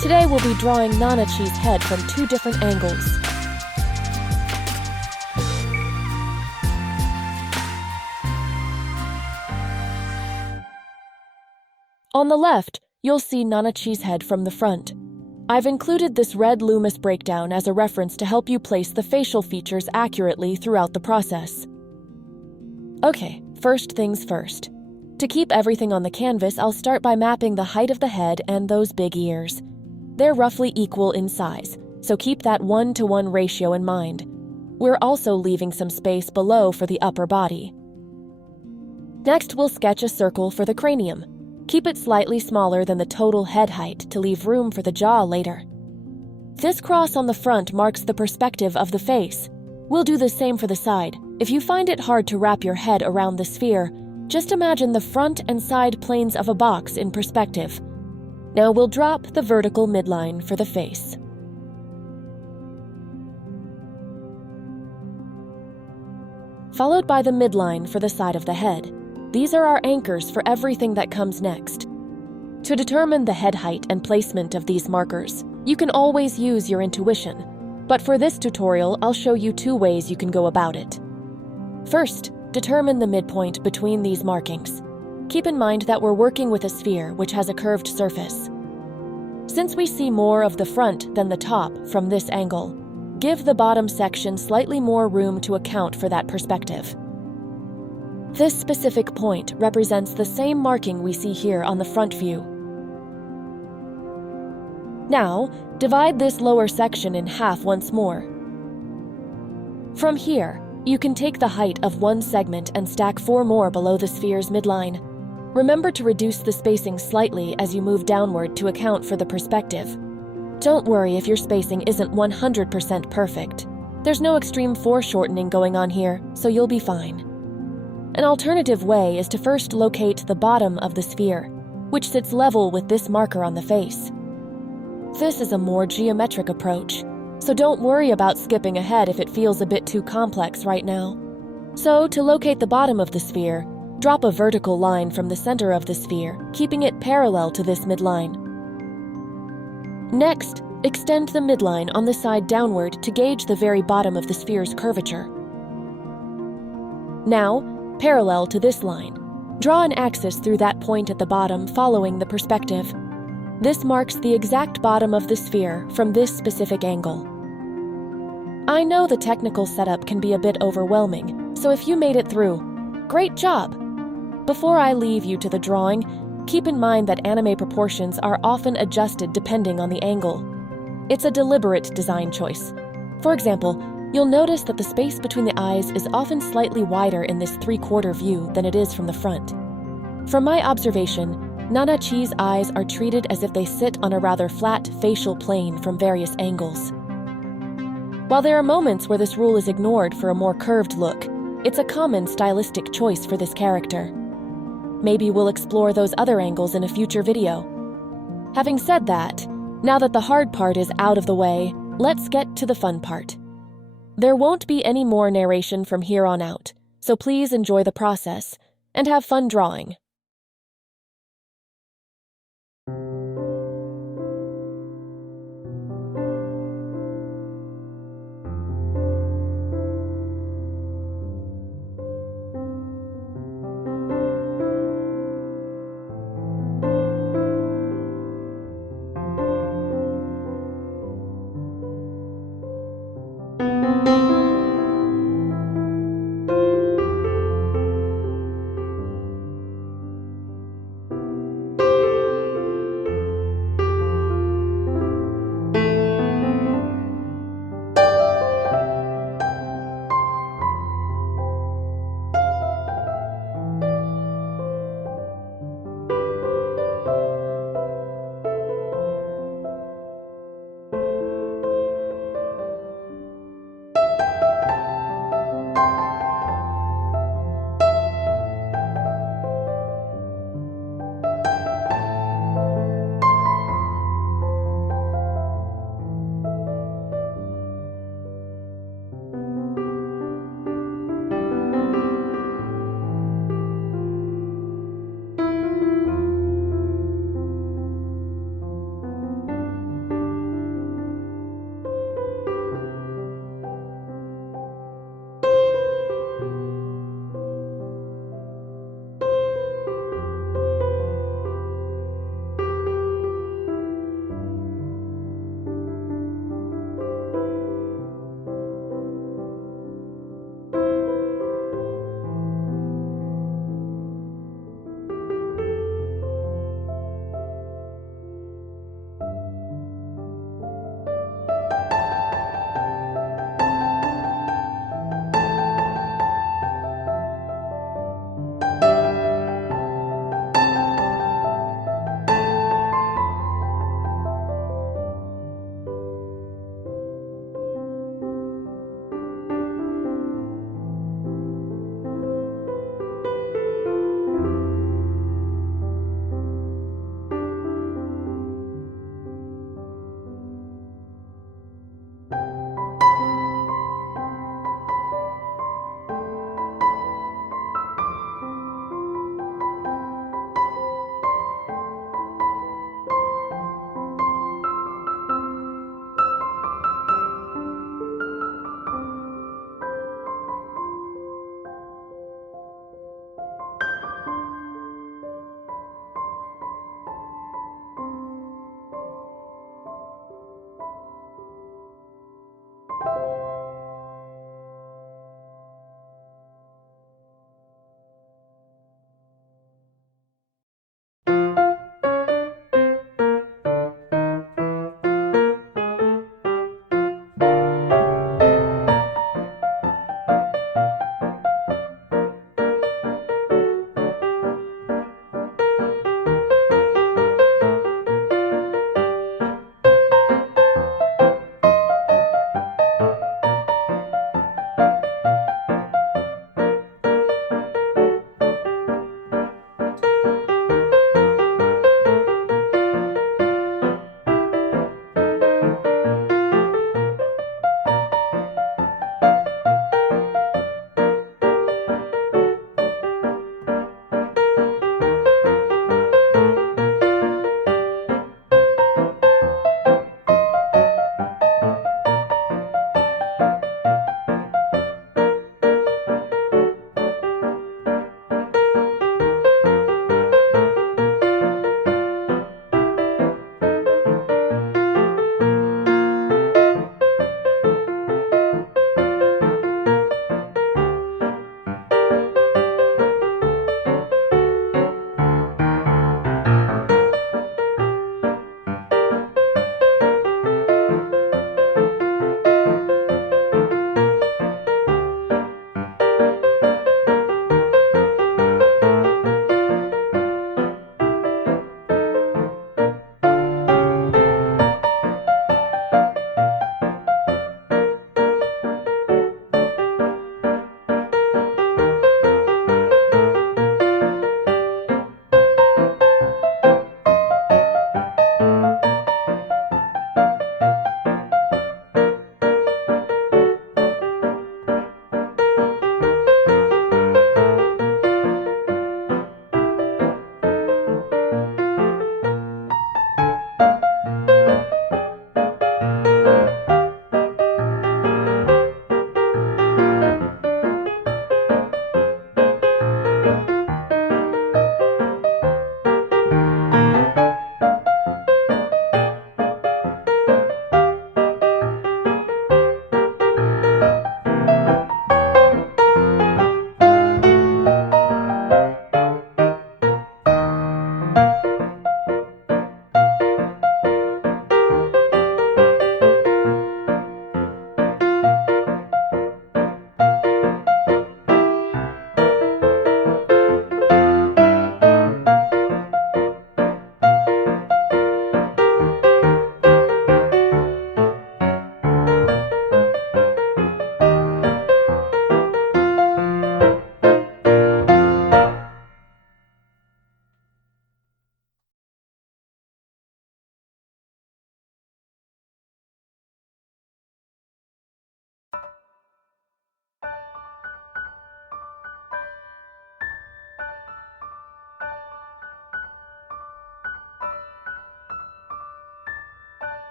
Today we'll be drawing Nanachi's head from 2 different angles. On the left, you'll see Nanachi's head from the front. I've included this red Loomis breakdown as a reference to help you place the facial features accurately throughout the process. Okay, first things first. To keep everything on the canvas, I'll start by mapping the height of the head and those big ears. They're roughly equal in size, so keep that 1-to-1 ratio in mind. We're also leaving some space below for the upper body. Next, we'll sketch a circle for the cranium. Keep it slightly smaller than the total head height to leave room for the jaw later. This cross on the front marks the perspective of the face. We'll do the same for the side. If you find it hard to wrap your head around the sphere, just imagine the front and side planes of a box in perspective. Now we'll drop the vertical midline for the face. Followed by the midline for the side of the head. These are our anchors for everything that comes next. To determine the head height and placement of these markers, you can always use your intuition, but for this tutorial, I'll show you 2 ways you can go about it. First, determine the midpoint between these markings. Keep in mind that we're working with a sphere which has a curved surface. Since we see more of the front than the top from this angle, give the bottom section slightly more room to account for that perspective. This specific point represents the same marking we see here on the front view. Now, divide this lower section in half once more. From here, you can take the height of one segment and stack 4 more below the sphere's midline. Remember to reduce the spacing slightly as you move downward to account for the perspective. Don't worry if your spacing isn't 100% perfect. There's no extreme foreshortening going on here, so you'll be fine. An alternative way is to first locate the bottom of the sphere, which sits level with this marker on the face. This is a more geometric approach, so don't worry about skipping ahead if it feels a bit too complex right now. So, to locate the bottom of the sphere, drop a vertical line from the center of the sphere, keeping it parallel to this midline. Next, extend the midline on the side downward to gauge the very bottom of the sphere's curvature. Now, parallel to this line, draw an axis through that point at the bottom following the perspective. This marks the exact bottom of the sphere from this specific angle. I know the technical setup can be a bit overwhelming, so if you made it through, great job! Before I leave you to the drawing, keep in mind that anime proportions are often adjusted depending on the angle. It's a deliberate design choice. For example, you'll notice that the space between the eyes is often slightly wider in this 3/4 view than it is from the front. From my observation, Nanachi's eyes are treated as if they sit on a rather flat facial plane from various angles. While there are moments where this rule is ignored for a more curved look, it's a common stylistic choice for this character. Maybe we'll explore those other angles in a future video. Having said that, now that the hard part is out of the way, let's get to the fun part. There won't be any more narration from here on out, so please enjoy the process and have fun drawing.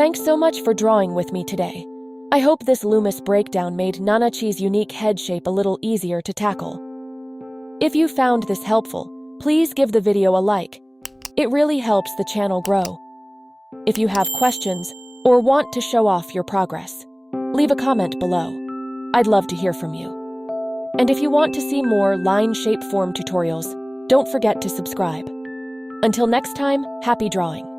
Thanks so much for drawing with me today. I hope this Loomis breakdown made Nanachi's unique head shape a little easier to tackle. If you found this helpful, please give the video a like. It really helps the channel grow. If you have questions or want to show off your progress, leave a comment below. I'd love to hear from you. And if you want to see more line shape form tutorials, don't forget to subscribe. Until next time, happy drawing!